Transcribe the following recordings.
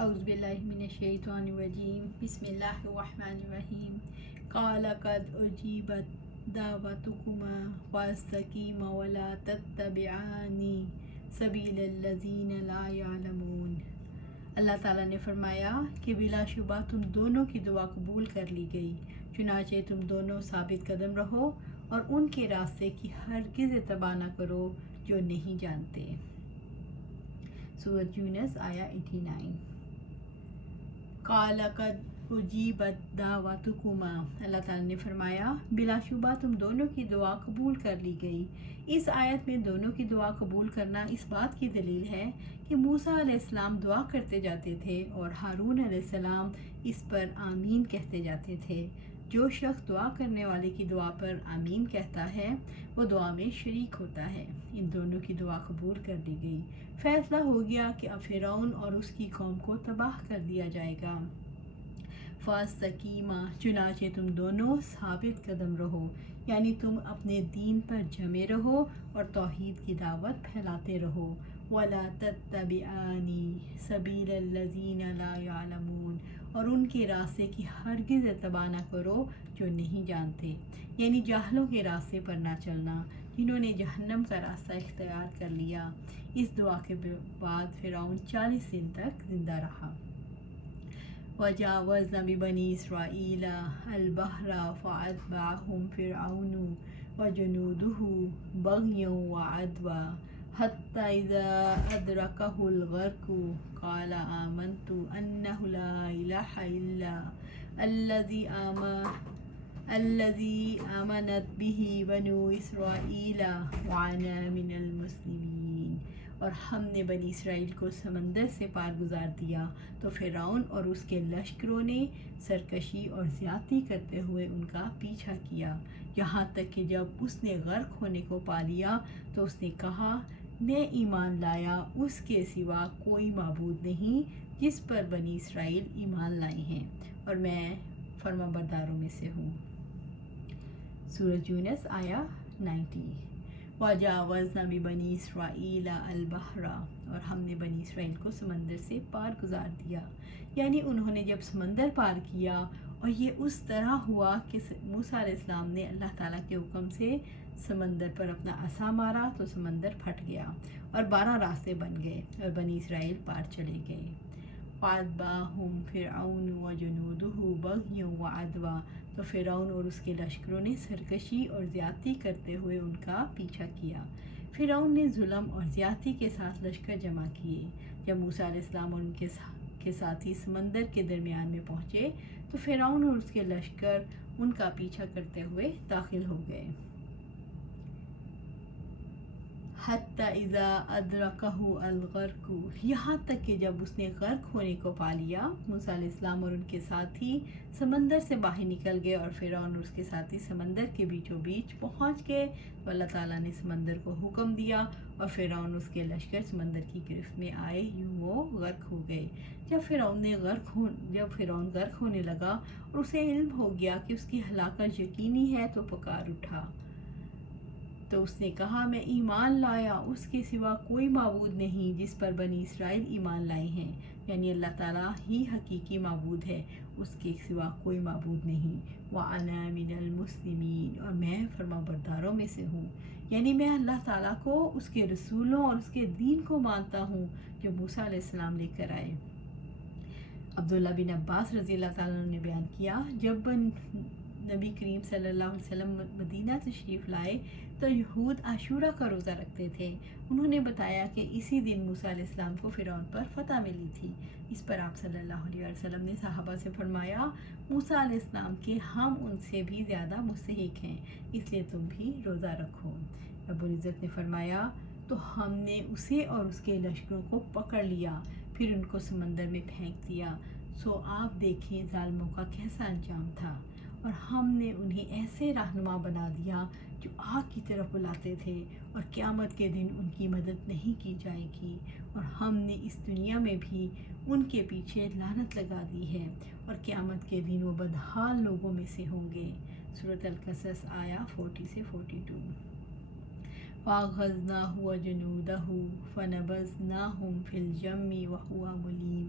اعوذ باللہ من الشیطان الرجیم بسم اللہ الرحمن الرحیم قال قد اجیبت دعوتکما فاستقیما ولا تتبعان سبیل الذین لا یعلمون۔ اللہ تعالیٰ نے فرمایا کہ بلا شبہ تم دونوں کی دعا قبول کر لی گئی، چنانچہ تم دونوں ثابت قدم رہو اور ان کے راستے کی ہرگز اتباع نہ کرو جو نہیں جانتے۔ سورۃ یونس آیا 89۔ قال قد اجیبت دعوتکما، اللہ تعالیٰ نے فرمایا بلا شبہ تم دونوں کی دعا قبول کر لی گئی۔ اس آیت میں دونوں کی دعا قبول کرنا اس بات کی دلیل ہے کہ موسیٰ علیہ السلام دعا کرتے جاتے تھے اور ہارون علیہ السلام اس پر آمین کہتے جاتے تھے۔ جو شخص دعا کرنے والے کی دعا پر آمین کہتا ہے وہ دعا میں شریک ہوتا ہے۔ ان دونوں کی دعا قبول کر لی گئی۔ فیصلہ ہو گیا کہ اب فرعون اور اس کی قوم کو تباہ کر دیا جائے گا۔ فاستقیما، چنانچہ تم دونوں ثابت قدم رہو، یعنی تم اپنے دین پر جمے رہو اور توحید کی دعوت پھیلاتے رہو۔ ولا تتبعان سبیل الذین لا یعلمون، اور ان کے راستے کی ہرگز اتباع نہ کرو جو نہیں جانتے، یعنی جاہلوں کے راستے پر نہ چلنا جنہوں نے جہنم کا راستہ اختیار کر لیا۔ اس دعا کے بعد فرعون 40 دن تک زندہ رہا۔ وجاوزنا ببنی اسرائیل البحر فاتبعهم فرعون وجنودہ بغیا وعدوا حتی اذا ادرکہ الغرق قال آمنت انہ لا الہ الا الذی آمنت بہ بنو اسرائیل وانا من المسلمین۔ اور ہم نے بنی اسرائیل کو سمندر سے پار گزار دیا تو فرعون اور اس کے لشکروں نے سرکشی اور زیادتی کرتے ہوئے ان کا پیچھا کیا، یہاں تک کہ جب اس نے غرق ہونے کو پا لیا تو اس نے کہا میں ایمان لایا اس کے سوا کوئی معبود نہیں جس پر بنی اسرائیل ایمان لائے ہیں، اور میں فرما برداروں میں سے ہوں۔ سورۃ یونس آیا 90۔ وجاوزنا ببنی اسرائیل البحر، اور ہم نے بنی اسرائیل کو سمندر سے پار گزار دیا، یعنی انہوں نے جب سمندر پار کیا اور یہ اس طرح ہوا کہ موسیٰ علیہ السلام نے اللہ تعالیٰ کے حکم سے سمندر پر اپنا عصا مارا تو سمندر پھٹ گیا اور 12 راستے بن گئے اور بنی اسرائیل پار چلے گئے۔ فاتبعهم فرعون وجنودہ بغیا وعدوا، تو فرعون اور اس کے لشکروں نے سرکشی اور زیادتی کرتے ہوئے ان کا پیچھا کیا۔ فرعون نے ظلم اور زیادتی کے ساتھ لشکر جمع کیے۔ جب موسیٰ علیہ السلام اور ان کے ساتھی سمندر کے درمیان میں پہنچے تو فرعون اور اس کے لشکر ان کا پیچھا کرتے ہوئے داخل ہو گئے۔ حتی اذا ادرکہ الغرق، یہاں تک کہ جب اس نے غرق ہونے کو پا لیا، موسیٰ علیہ السلام اور ان کے ساتھی سمندر سے باہر نکل گئے اور فرعون اور اس کے ساتھی سمندر کے بیچوں بیچ پہنچ گئے تو اللہ تعالیٰ نے سمندر کو حکم دیا اور فرعون اور اس کے لشکر سمندر کی گرفت میں آئے، یوں وہ غرق ہو گئے۔ جب فرعون غرق ہونے لگا اور اسے علم ہو گیا کہ اس کی ہلاکت یقینی ہے تو پکار اٹھا، تو اس نے کہا میں ایمان لایا اس کے سوا کوئی معبود نہیں جس پر بنی اسرائیل ایمان لائے ہیں، یعنی اللہ تعالیٰ ہی حقیقی معبود ہے، اس کے سوا کوئی معبود نہیں۔ وَأَنَا مِنَ الْمُسْلِمِينَ، اور میں فرما برداروں میں سے ہوں، یعنی میں اللہ تعالیٰ کو، اس کے رسولوں اور اس کے دین کو مانتا ہوں جو موسیٰ علیہ السلام لے کر آئے۔ عبداللہ بن عباس رضی اللہ تعالیٰ عنہ نے بیان کیا جب نبی کریم صلی اللہ علیہ وسلم مدینہ تشریف لائے تو یہود عاشورہ کا روزہ رکھتے تھے۔ انہوں نے بتایا کہ اسی دن موسیٰ علیہ السلام کو فرعون پر فتح ملی تھی۔ اس پر آپ صلی اللہ علیہ وسلم نے صحابہ سے فرمایا موسیٰ علیہ السلام کے ہم ان سے بھی زیادہ مستحق ہیں، اس لیے تم بھی روزہ رکھو۔ رب العزت نے فرمایا تو ہم نے اسے اور اس کے لشکروں کو پکڑ لیا، پھر ان کو سمندر میں پھینک دیا، سو آپ دیکھیں ظالموں کا کیسا انجام تھا۔ اور ہم نے انہیں ایسے رہنما بنا دیا جو آگ کی طرف بلاتے تھے، اور قیامت کے دن ان کی مدد نہیں کی جائے گی، اور ہم نے اس دنیا میں بھی ان کے پیچھے لعنت لگا دی ہے، اور قیامت کے دن وہ بدحال لوگوں میں سے ہوں گے۔ سورۃ القصص آیا 40 سے 42۔ فَأَخَذْنَاهُ وَجُنُودَهُ فَنَبَذْنَاهُمْ فِي الْيَمِّ وَهُوَ مُلِيمٌ،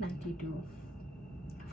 92।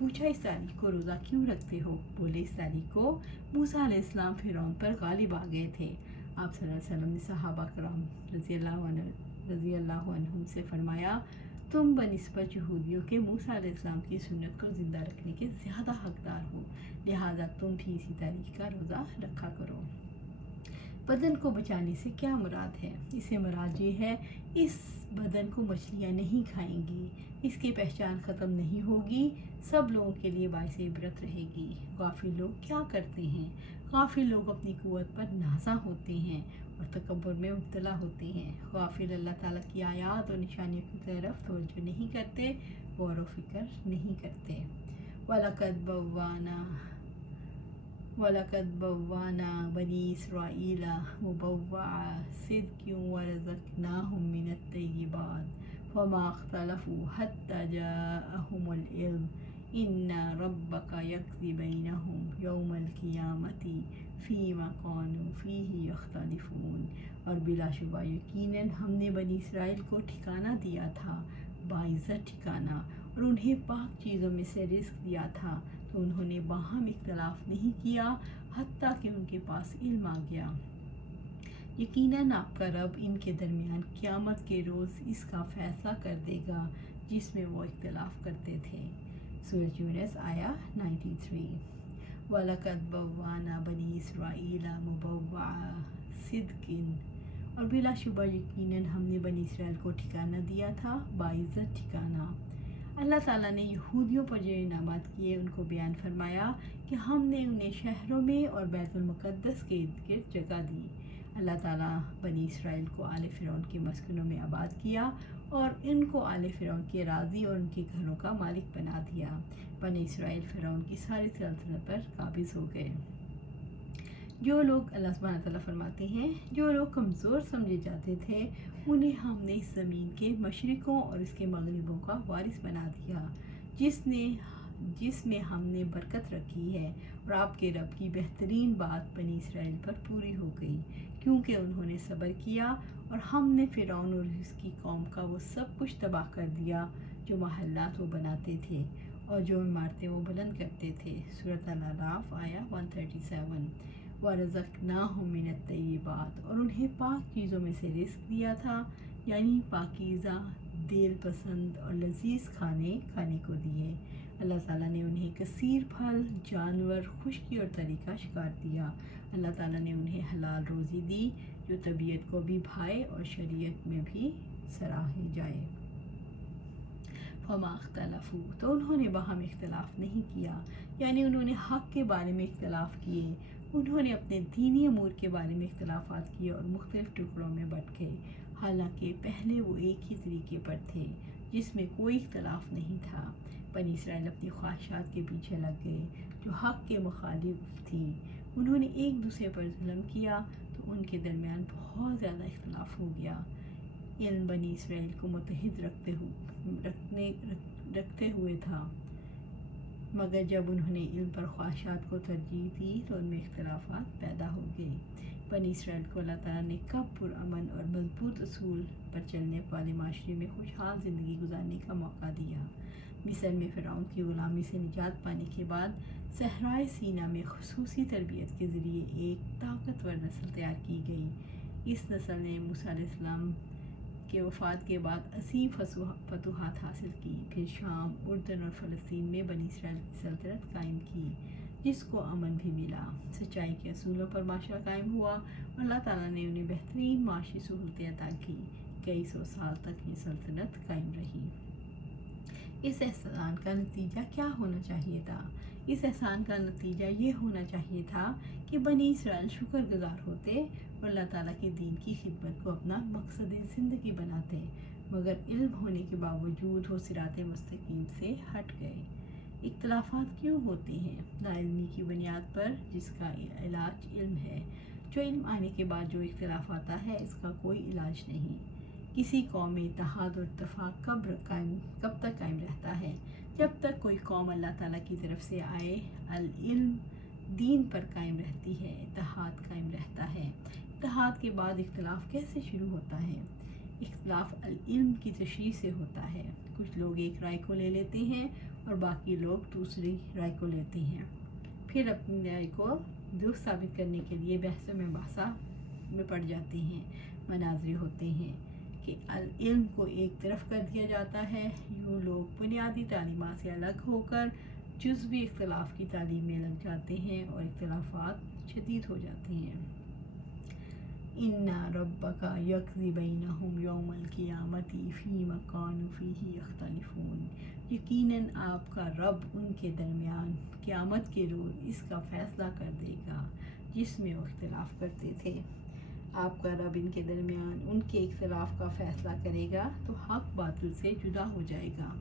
پوچھا اس تاریخ کو روزہ کیوں رکھتے ہو؟ بولے اس تاریخ کو موسیٰ علیہ السلام فرعون پر غالب آ گئے تھے۔ آپ صلی اللہ علیہ وسلم نے صحابہ کرام رضی اللہ عنہم سے فرمایا تم بنسبت یہودیوں کے موسیٰ علیہ السلام کی سنت کو زندہ رکھنے کے زیادہ حقدار ہو، لہٰذا تم بھی اسی تاریخ کا روزہ رکھا کرو۔ بدن کو بچانے سے کیا مراد ہے؟ اس سے مراد یہ ہے اس بدن کو مچھلیاں نہیں کھائیں گی، اس کی پہچان ختم نہیں ہوگی، سب لوگوں کے لیے باعث عبرت رہے گی۔ غافل لوگ کیا کرتے ہیں؟ غافل لوگ اپنی قوت پر نازاں ہوتے ہیں اور تکبر میں مبتلا ہوتے ہیں۔ غافل اللہ تعالیٰ کی آیات اور نشانیوں کی طرف توجہ نہیں کرتے، غور و فکر نہیں کرتے۔ وَلَقَدْ بَوَّأْنَا بَنِي إِسْرَائِيلَ مُبَوَّعَ صِدْقٍ وَرَزَقْنَاهُم مِّنَ الطَّيِّبَاتِ فَمَا اخْتَلَفُوا حَتَّىٰ جَاءَهُمُ الْعِلْمُ إِنَّ رَبَّكَ يَقْضِي بَيْنَهُمْ يَوْمَ الْقِيَامَةِ فِيمَا كَانُوا فِيهِ يَخْتَلِفُونَ۔ اور بلا شبہ یقیناً ہم نے بنی اسرائیل کو ٹھکانہ دیا تھا، باعزت ٹھکانہ، اور انہیں پاک چیزوں میں سے رزق دیا تھا، تو انہوں نے باہم اختلاف نہیں کیا حتیٰ کہ ان کے پاس علم آ گیا۔ یقیناً آپ کا رب ان کے درمیان قیامت کے روز اس کا فیصلہ کر دے گا جس میں وہ اختلاف کرتے تھے۔ سورۃ یونس آیا 93۔ وَلَقَدْ بَوَّأْنَا بَنِي إِسْرَائِيلَ مُبَوَّعَ صِدْقٍ، اور بلا شبہ یقیناً ہم نے بنی اسرائیل کو ٹھکانہ دیا تھا، باعزت ٹھکانہ۔ اللہ تعالیٰ نے یہودیوں پر جو انعامات کیے ان کو بیان فرمایا کہ ہم نے انہیں شہروں میں اور بیت المقدس کے ارد گرد جگہ دی۔ اللہ تعالیٰ بنی اسرائیل کو آل فرعون کے مسکنوں میں آباد کیا اور ان کو آل فرعون کی اراضی اور ان کے گھروں کا مالک بنا دیا۔ بنی اسرائیل فرعون کی ساری سلطنت پر قابض ہو گئے۔ جو لوگ اللہ سبحانہ تعالیٰ فرماتے ہیں جو لوگ کمزور سمجھے جاتے تھے انہیں ہم نے اس زمین کے مشرقوں اور اس کے مغربوں کا وارث بنا دیا، جس میں ہم نے برکت رکھی ہے، اور آپ کے رب کی بہترین بات بنی اسرائیل پر پوری ہو گئی کیونکہ انہوں نے صبر کیا، اور ہم نے فرعون اور اس کی قوم کا وہ سب کچھ تباہ کر دیا جو محلات وہ بناتے تھے اور جو عمارتیں وہ بلند کرتے تھے۔ سورۃ الاعراف آیا 137۔ وَرَزَقْنَاهُم مِّنَ الطَّيِّبَاتِ، اور انہیں پاک چیزوں میں سے رزق دیا تھا، یعنی پاکیزہ، دل پسند اور لذیذ کھانے کو دیے۔ اللہ تعالیٰ نے انہیں کثیر پھل، جانور، خشکی اور تری کا شکار دیا۔ اللہ تعالیٰ نے انہیں حلال روزی دی جو طبیعت کو بھی بھائے اور شریعت میں بھی سراہی جائے۔ فما اختلفوا، تو انہوں نے باہم اختلاف نہیں کیا، یعنی انہوں نے حق کے بارے میں اختلاف کیے، انہوں نے اپنے دینی امور کے بارے میں اختلافات کیے اور مختلف ٹکڑوں میں بٹ گئے، حالانکہ پہلے وہ ایک ہی طریقے پر تھے جس میں کوئی اختلاف نہیں تھا۔ بنی اسرائیل اپنی خواہشات کے پیچھے لگ گئے جو حق کے مخالف تھی، انہوں نے ایک دوسرے پر ظلم کیا تو ان کے درمیان بہت زیادہ اختلاف ہو گیا۔ علم بنی اسرائیل کو متحد رکھتے ہوئے تھا، مگر جب انہوں نے علم پر خواہشات کو ترجیح دی تو ان میں اختلافات پیدا ہو گئے۔ بنی اسرائیل کو اللہ تعالیٰ نے کب پرامن اور مضبوط اصول پر چلنے والے معاشرے میں خوشحال زندگی گزارنے کا موقع دیا۔ مصر میں فرعون کی غلامی سے نجات پانے کے بعد صحرائے سینا میں خصوصی تربیت کے ذریعے ایک طاقتور نسل تیار کی گئی۔ اس نسل نے موسیٰ علیہ السلام کے وفات کے بعد عظیم فتوحات حاصل کی، پھر شام، اردن اور فلسطین میں بنی اسرائیل کی سلطنت قائم کی جس کو امن بھی ملا، سچائی کے اصولوں پر معاشرہ قائم ہوا اور اللہ تعالیٰ نے انہیں بہترین معاشی سہولتیں عطا کی۔ کئی سو سال تک یہ سلطنت قائم رہی۔ اس احسان کا نتیجہ کیا ہونا چاہیے تھا؟ اس احسان کا نتیجہ یہ ہونا چاہیے تھا کہ بنی اسرائیل شکر گزار ہوتے اور اللہ تعالیٰ کے دین کی خدمت کو اپنا مقصد زندگی بناتے، مگر علم ہونے کے باوجود وہ صراط مستقیم سے ہٹ گئے۔ اختلافات کیوں ہوتے ہیں؟ لا علمی کی بنیاد پر، جس کا علاج علم ہے۔ جو علم آنے کے بعد جو اختلاف آتا ہے اس کا کوئی علاج نہیں۔ کسی قوم میں اتحاد اور اتفاق کب تک قائم رہتا ہے؟ جب تک کوئی قوم اللہ تعالیٰ کی طرف سے آئے العلم دین پر قائم رہتی ہے، اتحاد قائم رہتا ہے۔ اتحاد کے بعد اختلاف کیسے شروع ہوتا ہے؟ اختلاف العلم کی تشریح سے ہوتا ہے۔ کچھ لوگ ایک رائے کو لے لیتے ہیں اور باقی لوگ دوسری رائے کو لیتے ہیں. پھر اپنی رائے کو درست ثابت کرنے کے لیے بحث میں بحثہ میں پڑ جاتے ہیں. مناظرے ہوتے ہیں کہ علم کو ایک طرف کر دیا جاتا ہے. یوں لوگ بنیادی تعلیمات سے الگ ہو کر جزوی اختلاف کی تعلیم میں لگ جاتے ہیں اور اختلافات شدید ہو جاتے ہیں. ان ربک یقضی بینہم یوم القیامۃ فیما کانوا فیہ یختلفون. یقیناً آپ کا رب ان کے درمیان قیامت کے روز اس کا فیصلہ کر دے گا جس میں وہ اختلاف کرتے تھے. آپ کا رب ان کے درمیان ان کے اختلاف کا فیصلہ کرے گا تو حق باطل سے جدا ہو جائے گا.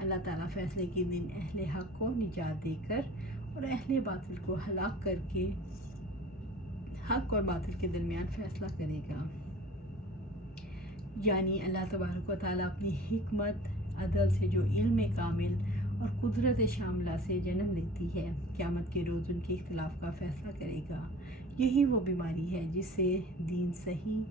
اللہ تعالیٰ فیصلے کے دن اہل حق کو نجات دے کر اور اہل باطل کو ہلاک کر کے حق اور باطل کے درمیان فیصلہ کرے گا. یعنی اللہ تبارک و تعالیٰ اپنی حکمت عدل سے جو علم کامل اور قدرت شاملہ سے جنم لیتی ہے قیامت کے روز ان کے اختلاف کا فیصلہ کرے گا. یہی وہ بیماری ہے جس سے دین صحیح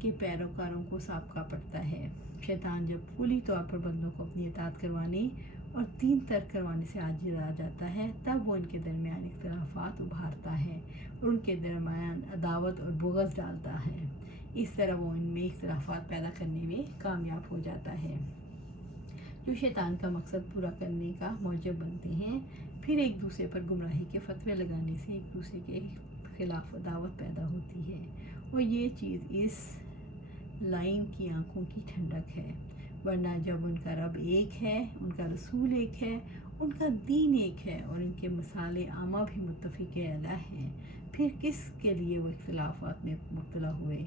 کے پیروکاروں کو سابقہ پڑتا ہے. شیطان جب کلی طور پر بندوں کو اپنی اطاعت کروانے اور دین ترک کروانے سے عاجز آ جاتا ہے تب وہ ان کے درمیان اختلافات ابھارتا ہے اور ان کے درمیان عداوت اور بغض ڈالتا ہے. اس طرح وہ ان میں اختلافات پیدا کرنے میں کامیاب ہو جاتا ہے جو شیطان کا مقصد پورا کرنے کا موجب بنتے ہیں. پھر ایک دوسرے پر گمراہی کے فتوے لگانے سے ایک دوسرے کے خلاف عداوت پیدا ہوتی ہے اور یہ چیز اس لائن کی آنکھوں کی ٹھنڈک ہے. ورنہ جب ان کا رب ایک ہے، ان کا رسول ایک ہے، ان کا دین ایک ہے اور ان کے مصالح عامہ بھی متفق اعلیٰ ہیں، پھر کس کے لیے وہ اختلافات میں مبتلا ہوئے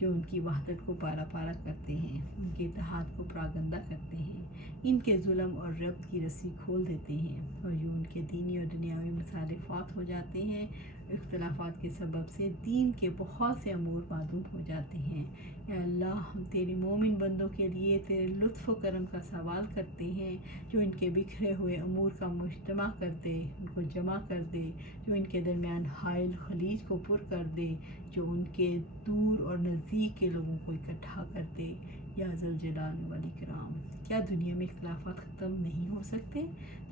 جو ان کی وحدت کو پارا پارا کرتے ہیں، ان کے اتحاد کو پراگندہ کرتے ہیں، ان کے ظلم اور ربط کی رسی کھول دیتے ہیں اور یوں ان کے دینی اور دنیاوی مصالح فات ہو جاتے ہیں. اختلافات کے سبب سے دین کے بہت سے امور معدوم ہو جاتے ہیں. اے اللہ، ہم تیرے مومن بندوں کے لیے تیرے لطف و کرم کا سوال کرتے ہیں جو ان کے بکھرے ہوئے امور کا مجتمع کر دے، ان کو جمع کر دے، جو ان کے درمیان حائل خلیج کو پر کر دے، جو ان کے دور اور نزدیک کے لوگوں کو اکٹھا کر دے. یا ذوالجلال والاکرام، کیا دنیا میں اختلافات ختم نہیں ہو سکتے؟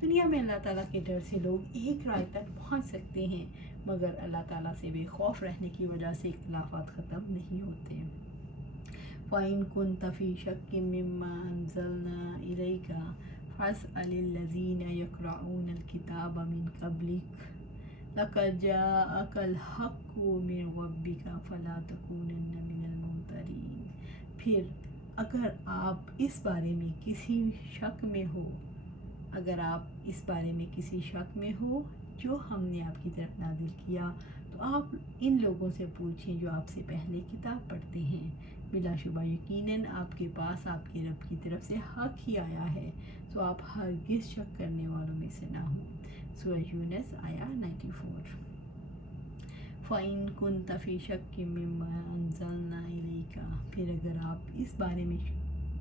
دنیا میں اللہ تعالیٰ کے ڈر سے لوگ ایک رائے تک پہنچ سکتے ہیں مگر اللہ تعالیٰ سے بے خوف رہنے کی وجہ سے اختلافات ختم نہیں ہوتے. فَإِن كُنتَ فِي شَكٍّ مِّمَّا أَنزَلْنَا إِلَيْكَ فَاسْأَلِ الَّذِينَ يَقْرَؤُونَ الْكِتَابَ مِن قَبْلِكَ لَقَدْ جَاءَكَ الْحَقُّ مِن رَّبِّكَ فَلَا تَكُونَنَّ مِنَ الْمُمْتَرِينَ. پھر اگر آپ اس بارے میں کسی شک میں ہو، اگر آپ اس بارے میں کسی شک میں ہو جو ہم نے آپ کی طرف نازل کیا تو آپ ان لوگوں سے پوچھیں جو آپ سے پہلے کتاب پڑھتے ہیں. بلا شبہ یقیناً آپ کے پاس آپ کے رب کی طرف سے حق ہی آیا ہے، تو آپ ہرگز شک کرنے والوں میں سے نہ ہوں. سورہ یونس آیا 94. فَإِن كُنتَ فِي شَكٍّ مِّمَّا أَنزَلْنَا إِلَيْكَ، پھر اگر آپ اس بارے میں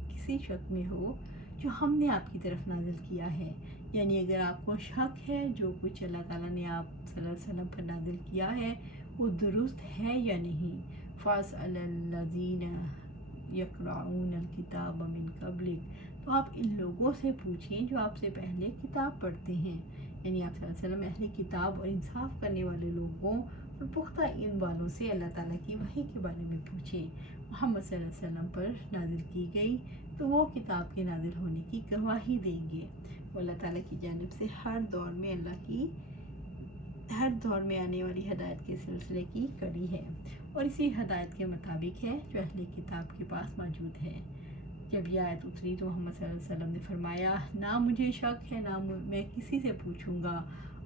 کسی شک میں ہو جو ہم نے آپ کی طرف نازل کیا ہے، یعنی اگر آپ کو شک ہے جو کچھ اللہ تعالیٰ نے آپ صلی اللہ علیہ وسلم پر نازل کیا ہے وہ درست ہے یا نہیں، فَاسْأَلِ الَّذِينَ يَقْرَؤُونَ الْكِتَابَ مِن قَبْلِكَ، تو آپ ان لوگوں سے پوچھیں جو آپ سے پہلے کتاب پڑھتے ہیں. یعنی آپ صلی اللہ علیہ وسلم اہل کتاب اور انصاف کرنے والے لوگوں اور پختہ علم والوں سے اللہ تعالیٰ کی وحی کے بارے میں پوچھیں. محمد صلی اللہ علیہ وسلم پر نازل کی گئی تو وہ کتاب کے نازل ہونے کی گواہی دیں گے. وہ اللہ تعالیٰ کی جانب سے ہر دور میں آنے والی ہدایت کے سلسلے کی کڑی ہے اور اسی ہدایت کے مطابق ہے جو اہل کتاب کے پاس موجود ہے. جب یہ آیت اتری تو محمد صلی اللہ علیہ وسلم نے فرمایا، نہ مجھے شک ہے نہ میں کسی سے پوچھوں گا.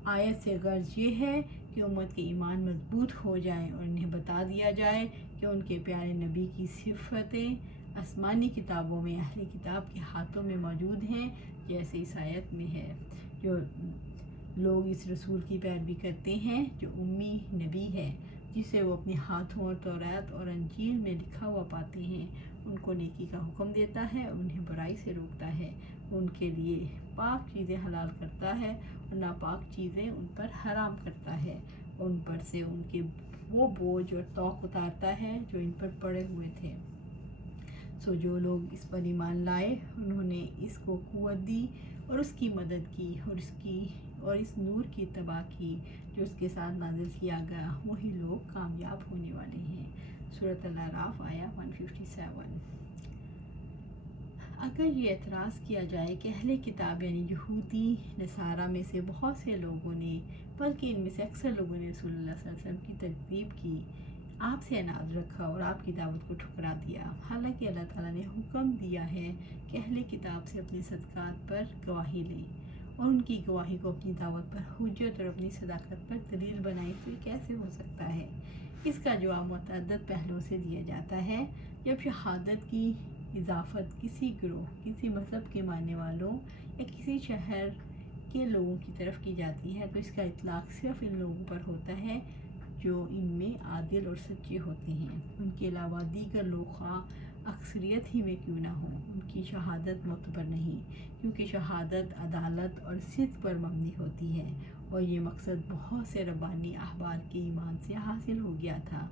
آیت سے غرض یہ ہے کہ امت کے ایمان مضبوط ہو جائیں اور انہیں بتا دیا جائے کہ ان کے پیارے نبی کی صفتیں آسمانی کتابوں میں اہل کتاب کے ہاتھوں میں موجود ہیں جیسے اس آیت میں ہے. جو لوگ اس رسول کی پیروی کرتے ہیں جو امی نبی ہے جسے وہ اپنے ہاتھوں اور تورات اور انجیل میں لکھا ہوا پاتے ہیں، ان کو نیکی کا حکم دیتا ہے اور انہیں برائی سے روکتا ہے، ان کے لیے پاک چیزیں حلال کرتا ہے اور ناپاک چیزیں ان پر حرام کرتا ہے اور ان پر سے ان کے وہ بوجھ اور توق اتارتا ہے جو ان پر پڑے ہوئے تھے. جو لوگ اس پر ایمان لائے انہوں نے اس کو قوت دی اور اس کی مدد کی اور اس نور کی اتباع کی جو اس کے ساتھ نازل کیا گیا، وہی لوگ کامیاب ہونے والے ہیں۔ سورۃ الاعراف آیا 157۔ اگر یہ اعتراض کیا جائے کہ اہل کتاب یعنی یہودی نصارہ میں سے بہت سے لوگوں نے، بلکہ ان میں سے اکثر لوگوں نے رسول اللہ صلی اللہ علیہ وسلم کی تکذیب کی، آپ سے اناد رکھا اور آپ کی دعوت کو ٹھکرا دیا، حالانکہ اللہ تعالیٰ نے حکم دیا ہے کہ اہل کتاب سے اپنے صدقات پر گواہی لیں اور ان کی گواہی کو اپنی دعوت پر حجت اور اپنی صداقت پر دلیل بنائیں، تو یہ کیسے ہو سکتا ہے؟ اس کا جواب متعدد پہلوؤں سے دیا جاتا ہے۔ جب شہادت کی اضافت کسی گروہ، کسی مذہب کے ماننے والوں یا کسی شہر کے لوگوں کی طرف کی جاتی ہے، تو اس کا اطلاق صرف ان لوگوں پر ہوتا ہے جو ان میں عادل اور سچے ہوتے ہیں۔ ان کے علاوہ دیگر لوگ خواہ اکثریت ہی میں کیوں نہ ہوں، ان کی شہادت معتبر نہیں، کیونکہ شہادت عدالت اور صدق پر مبنی ہوتی ہے، اور یہ مقصد بہت سے ربانی احبار کے ایمان سے حاصل ہو گیا تھا،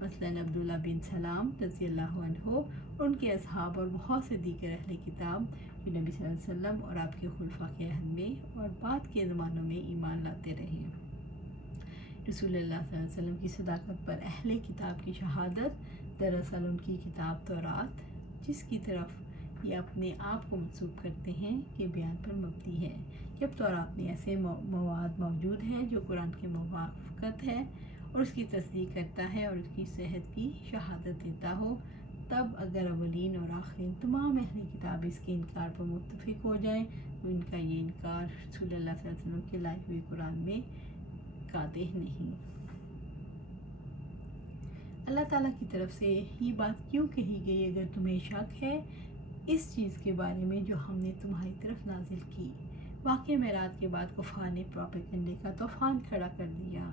مثلاً عبداللہ بن سلام رضی اللہ عنہ اور ان کے اصحاب اور بہت سے دیگر اہل کتاب جو نبی صلی اللہ علیہ وسلم اور آپ کے خلفاء کے عہد میں اور بعد کے زمانوں میں ایمان لاتے رہے۔ رسول اللہ صلی اللہ علیہ وسلم کی صداقت پر اہل کتاب کی شہادت دراصل ان کی کتاب تورات، جس کی طرف یہ اپنے آپ کو منسوب کرتے ہیں، کے بیان پر مبنی ہے۔ جب تورات میں ایسے مواد موجود ہیں جو قرآن کے موافقت ہے اور اس کی تصدیق کرتا ہے اور اس کی صحت کی شہادت دیتا ہو، تب اگر اولین اور آخرین تمام اہل کتاب اس کے انکار پر متفق ہو جائیں تو ان کا یہ انکار رسول اللہ صلی اللہ علیہ وسلم کے لائے ہوئے قرآن میں قادح نہیں۔ اللہ تعالیٰ کی طرف سے یہ بات کیوں کہی گئی اگر تمہیں شک ہے اس چیز کے بارے میں جو ہم نے تمہاری طرف نازل کی؟ واقعہ معراج کے بعد کفار نے پروپیگنڈے کا طوفان کھڑا کر دیا۔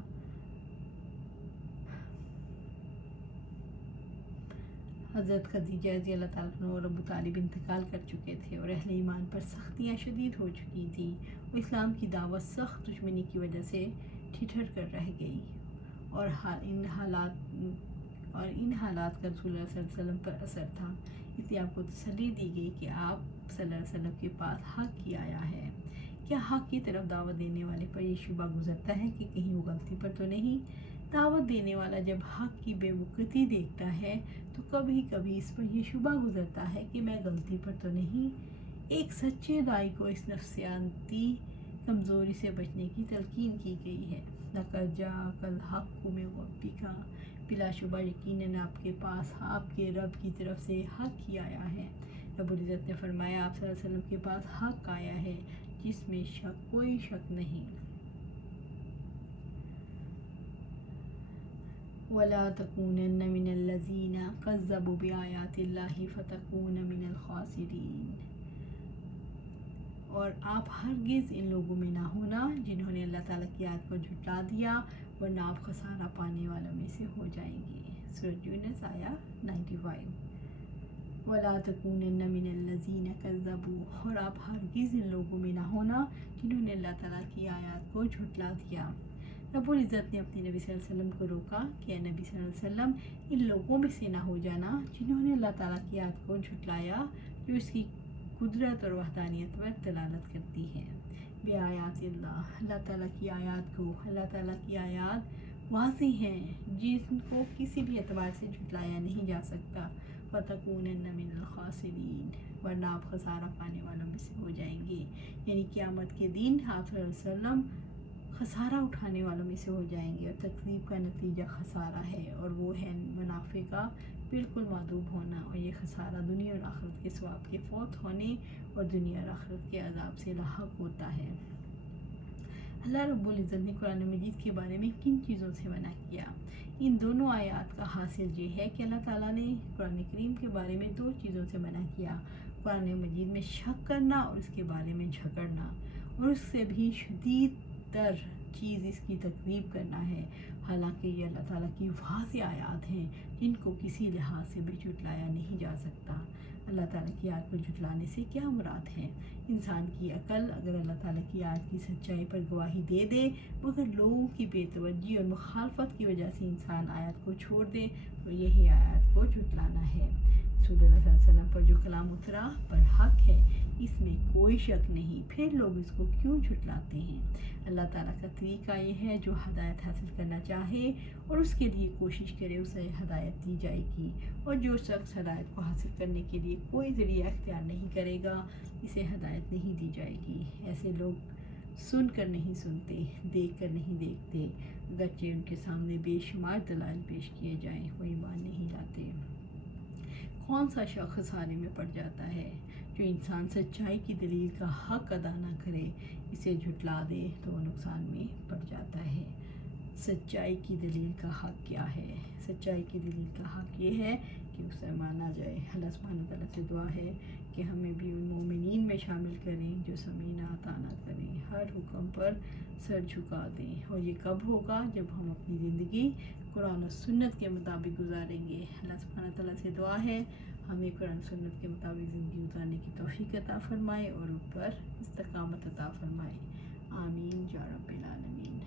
حضرت خدیجہ رضی اللہ تعالیٰ عنہ اور ابو طالب انتقال کر چکے تھے اور اہل ایمان پر سختیاں شدید ہو چکی تھیں، اور اسلام کی دعوت سخت دشمنی کی وجہ سے ٹھٹر کر رہ گئی، اور ان حالات کا رسول اللہ صلی اللہ علیہ وسلم پر اثر تھا، اس لیے آپ کو تسلی دی گئی کہ آپ صلی اللہ علیہ وسلم کے پاس حق کی آیا ہے۔ کیا حق کی طرف دعوت دینے والے پر یہ شبہ گزرتا ہے کہ کہیں وہ غلطی پر تو نہیں؟ دعوت دینے والا جب حق کی بے وقتی دیکھتا ہے تو کبھی کبھی اس پر یہ شبہ گزرتا ہے کہ میں غلطی پر تو نہیں۔ ایک سچے داعی کو اس نفسیاتی کمزوری سے بچنے کی تلقین کی گئی ہے۔ لَقَدْ جَاءَكَ الْحَقُّ مِنْ رَبِّكَ، بلا شبہ یقیناً آپ کے پاس آپ کے رب کی طرف سے حق ہی آیا ہے۔ رب العزت نے فرمایا آپ صلی اللہ علیہ وسلم کے پاس حق آیا ہے جس میں کوئی شک نہیں۔ وَلَا تَكُونَنَّ مِنَ الَّذِينَ كَذَّبُوا بِآيَاتِ اللَّهِ فَتَكُونَ مِنَ الْخَاسِرِينَ، اور آپ ہرگز ان لوگوں میں نہ ہونا جنہوں نے اللہ تعالیٰ کی آیات کو جھٹلا دیا، ورنہ آپ خسارہ پانے والوں میں سے ہو جائیں گے۔ سورۃ یونس آیا 95۔ وَلَا تَكُونَنَّ مِنَ الَّذِينَ كَذَّبُوا، اور آپ ہرگز ان لوگوں میں نہ ہونا جنہوں نے اللہ تعالیٰ کی آیات کو جھٹلا دیا۔ رب العزت نے اپنے نبی صلی اللہ علیہ وسلم کو روکا کہ اے نبی صلی اللہ علیہ وسلم ان لوگوں میں سے نہ ہو جانا جنہوں نے اللہ تعالیٰ کی آیات کو جھٹلایا جو اس کی قدرت اور وحدانیت پر دلالت کرتی ہے۔ بے آیات اللہ تعالیٰ کی آیات کو، اللہ تعالیٰ کی آیات واضح ہیں جن کو کسی بھی اعتبار سے جھٹلایا نہیں جا سکتا۔ وَتَكُونَنَّ مِنَ الْخَاسِرِينَ، ورنہ آپ خسارہ پانے والوں میں سے ہو جائیں گے، یعنی قیامت کے دن آپ صلی اللہ علیہ وسلم خسارہ اٹھانے والوں میں سے ہو جائیں گے، اور تکذیب کا نتیجہ خسارہ ہے، اور وہ ہے منافع کا بالکل معدوم ہونا، اور یہ خسارہ دنیا اور آخرت کے ثواب کے فوت ہونے اور دنیا اور آخرت کے عذاب سے لاحق ہوتا ہے۔ اللہ رب العزت نے قرآن مجید کے بارے میں کن چیزوں سے منع کیا؟ ان دونوں آیات کا حاصل یہ ہے کہ اللہ تعالیٰ نے قرآن کریم کے بارے میں دو چیزوں سے منع کیا: قرآن مجید میں شک کرنا اور اس کے بارے میں جھگڑنا، اور اس سے بھی شدید تر چیز اس کی تکذیب کرنا ہے، حالانکہ یہ اللہ تعالیٰ کی واضح آیات ہیں جن کو کسی لحاظ سے بھی جھٹلایا نہیں جا سکتا۔ اللہ تعالیٰ کی آیات کو جھٹلانے سے کیا مراد ہے؟ انسان کی عقل اگر اللہ تعالیٰ کی آیات کی سچائی پر گواہی دے دے، مگر لوگوں کی بے توجہی اور مخالفت کی وجہ سے انسان آیات کو چھوڑ دے، تو یہی آیات کو جھٹلانا ہے۔ رسول اللہ صلی اللہ علیہ وسلم پر جو کلام اترا پر حق ہے، اس میں کوئی شک نہیں، پھر لوگ اس کو کیوں جھٹلاتے ہیں؟ اللہ تعالیٰ کا طریقہ یہ ہے، جو ہدایت حاصل کرنا چاہے اور اس کے لیے کوشش کرے اسے ہدایت دی جائے گی، اور جو شخص ہدایت کو حاصل کرنے کے لیے کوئی ذریعہ اختیار نہیں کرے گا اسے ہدایت نہیں دی جائے گی۔ ایسے لوگ سن کر نہیں سنتے، دیکھ کر نہیں دیکھتے، اگرچہ ان کے سامنے بے شمار دلائل پیش کیے جائیں وہ ایمان نہیں لاتے۔ کون سا شخص خسارے میں پڑ جاتا ہے؟ جو انسان سچائی کی دلیل کا حق ادا نہ کرے، اسے جھٹلا دے تو وہ نقصان میں پڑ جاتا ہے۔ سچائی کی دلیل کا حق کیا ہے؟ سچائی کی دلیل کا حق یہ ہے کہ اسے مانا جائے۔ اللہ سبحانہ تعالیٰ سے دعا ہے کہ ہمیں بھی ان مومنین میں شامل کریں جو سمیع اطاعت کریں، ہر حکم پر سر جھکا دیں۔ اور یہ کب ہوگا؟ جب ہم اپنی زندگی قرآن و سنت کے مطابق گزاریں گے۔ اللہ سبحانہ تعالیٰ سے دعا ہے ہمیں قرآن و سنت کے مطابق زندگی گزارنے کی توفیق عطا فرمائے اور ان پر استقامت عطا فرمائے۔ آمین یا رب العالمین۔